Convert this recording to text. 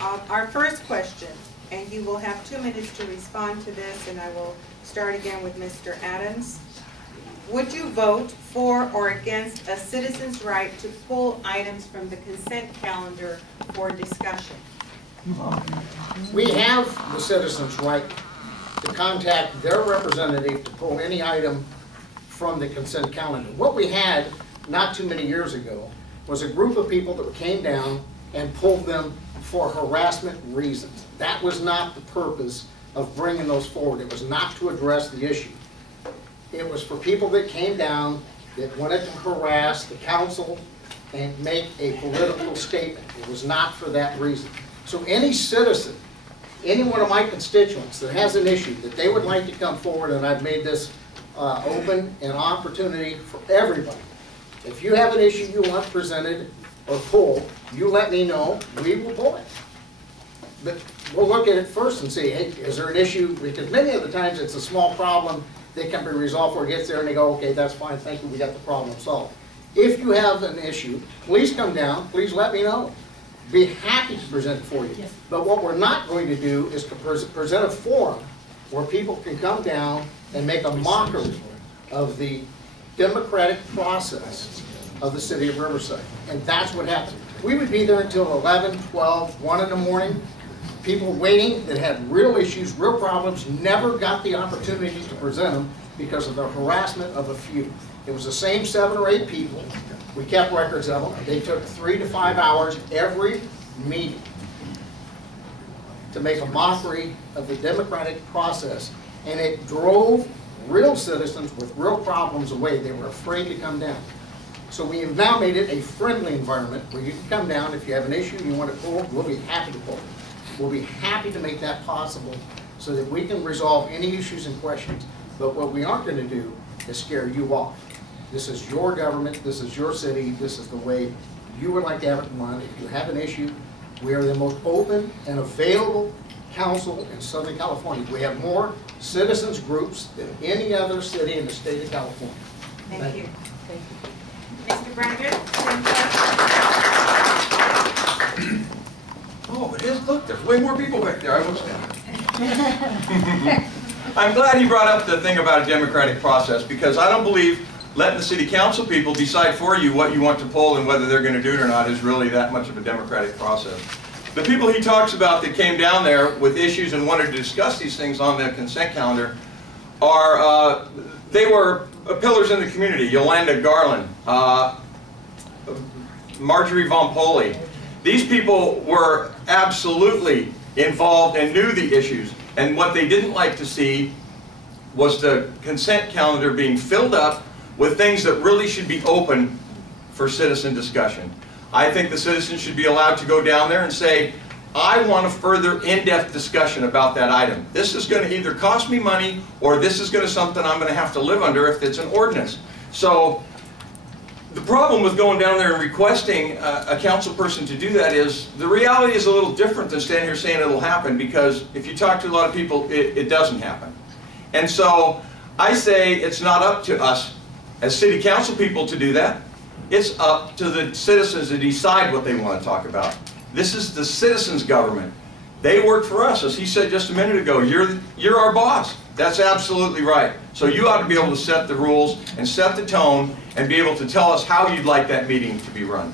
Our first question, and you will have 2 minutes to respond to this, and I will start again with Mr. Adams. Would you vote for or against a citizen's right to pull items from the consent calendar for discussion? We have the citizen's right to contact their representative to pull any item from the consent calendar. What we had not too many years ago was a group of people that came down and pulled them for harassment reasons. That was not the purpose of bringing those forward. It was not to address the issue. It was for people that came down that wanted to harass the council and make a political statement. It was not for that reason. So any citizen, any one of my constituents that has an issue that they would like to come forward, and I've made this open an opportunity for everybody. If you have an issue you want presented or pulled, you let me know, we will pull it. But we'll look at it first and see, hey, is there an issue? Because many of the times it's a small problem that can be resolved before it gets there and they go, okay, that's fine, thank you, we got the problem solved. If you have an issue, please come down, please let me know. Be happy to present it for you. Yes. But what we're not going to do is to present a forum where people can come down and make a mockery of the democratic process of the city of Riverside. And that's what happened. We would be there until 11, 12, 1 in the morning. People waiting that had real issues, real problems, never got the opportunity to present them because of the harassment of a few. It was the same 7 or 8 people. We kept records of them. They took 3 to 5 hours every meeting to make a mockery of the democratic process. And it drove real citizens with real problems away. They were afraid to come down. So we have now made it a friendly environment where you can come down. If you have an issue you want to pull, we'll be happy to pull it. We'll be happy to make that possible so that we can resolve any issues and questions. But what we aren't going to do is scare you off. This is your government, this is your city, this is the way you would like to have it run. If you have an issue, we are the most open and available council in Southern California. We have more citizens groups than any other city in the state of California. Thank you. Thank you. Mr. Braggett? Oh, it is. Look, there's way more people back there. I was I'm glad he brought up the thing about a democratic process, because I don't believe letting the city council people decide for you what you want to pull and whether they're going to do it or not is really that much of a democratic process. The people he talks about that came down there with issues and wanted to discuss these things on the consent calendar are, they were pillars in the community. Yolanda Garland, Marjorie Von Poli. These people were absolutely involved and knew the issues. And what they didn't like to see was the consent calendar being filled up with things that really should be open for citizen discussion. I think the citizens should be allowed to go down there and say, I want a further in-depth discussion about that item. This is going to either cost me money or this is going to something I'm going to have to live under if it's an ordinance. So the problem with going down there and requesting a council person to do that is the reality is a little different than standing here saying it'll happen, because if you talk to a lot of people, it doesn't happen. And so I say it's not up to us as city council people to do that. It's up to the citizens to decide what they want to talk about. This is the citizens' government. They work for us. As he said just a minute ago, you're our boss. That's absolutely right. So you ought to be able to set the rules and set the tone and be able to tell us how you'd like that meeting to be run.